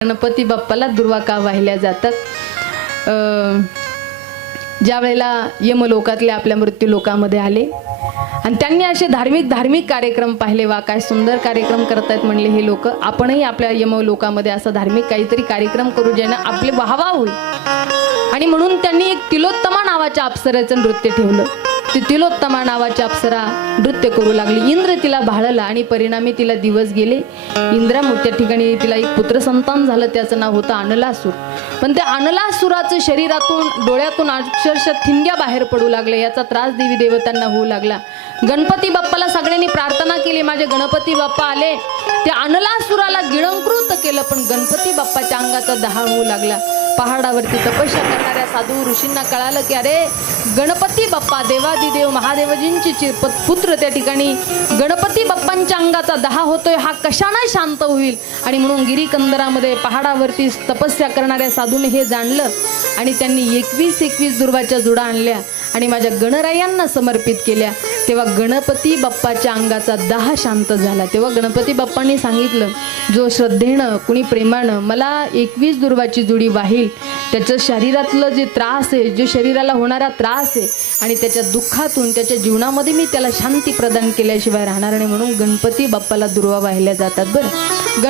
गणपती बाप्पाला दुर्वा का वाहिल्या जातात। ज्या वेळेला यमलोकातले आपल्या मृत्यू लोकामध्ये आले आणि त्यांनी असे धार्मिक कार्यक्रम पाहिले, वा काय सुंदर कार्यक्रम करतायत म्हणले हे लोक, आपणही आपल्या यमलोकामध्ये असा धार्मिक काहीतरी कार्यक्रम करू ज्याने आपले वाहवा होईल। आणि म्हणून त्यांनी एक तिलोत्तमा नावाच्या अप्सरेचं नृत्य ठेवलं। ती तिलोत्तमा नावाची अप्सरा नृत्य करू लागली। इंद्र तिला भाळला आणि परिणामी तिला दिवस गेले। इंद्रा मोठ्या ठिकाणी तिला एक पुत्र संतान झालं, त्याचं नाव होतं अनलासूर। पण त्या अनलासुराचं शरीरातून डोळ्यातून अक्षरशः ठिणग्या बाहेर पडू लागले। याचा त्रास देवी देवतांना होऊ लागला। गणपती बाप्पाला सगळ्यांनी प्रार्थना केली, माझे गणपती बाप्पा आले, त्या अनलासुराला गिळंकृत केलं, पण गणपती बाप्पाच्या अंगाचा दहा होऊ लागला। पहाडावरती तपस्या करणाऱ्या साधू ऋषींना कळालं की अरे गणपती बाप्पा देवादिदेव महादेवजींचे पुत्र त्या ठिकाणी गणपती बाप्पांच्या अंगाचा दहा होतोय, हा कशाने शांत होईल। आणि म्हणून गिरीकंदरामध्ये पहाडावरती तपस्या करणाऱ्या साधूने हे जाणलं आणि त्यांनी 21 दुर्वाच्या जुडा आणल्या आणि माझ्या गणरायांना समर्पित केल्या। तेव्हा गणपती बाप्पाच्या अंगाचा दहा शांत झाला। तेव्हा गणपती बाप्पांनी सांगितलं, जो श्रद्धेनं कुणी प्रेमानं मला 21 दुर्वाची जुडी वाहील, त्याचं शरीरातलं जे त्रास आहे, जो शरीराला होणारा त्रास आहे आणि त्याच्या दुःखातून त्याच्या जीवनामध्ये मी त्याला शांती प्रदान केल्याशिवाय राहणार नाही। म्हणून गणपती बाप्पाला दुर्वा वाहिल्या जातात बरं।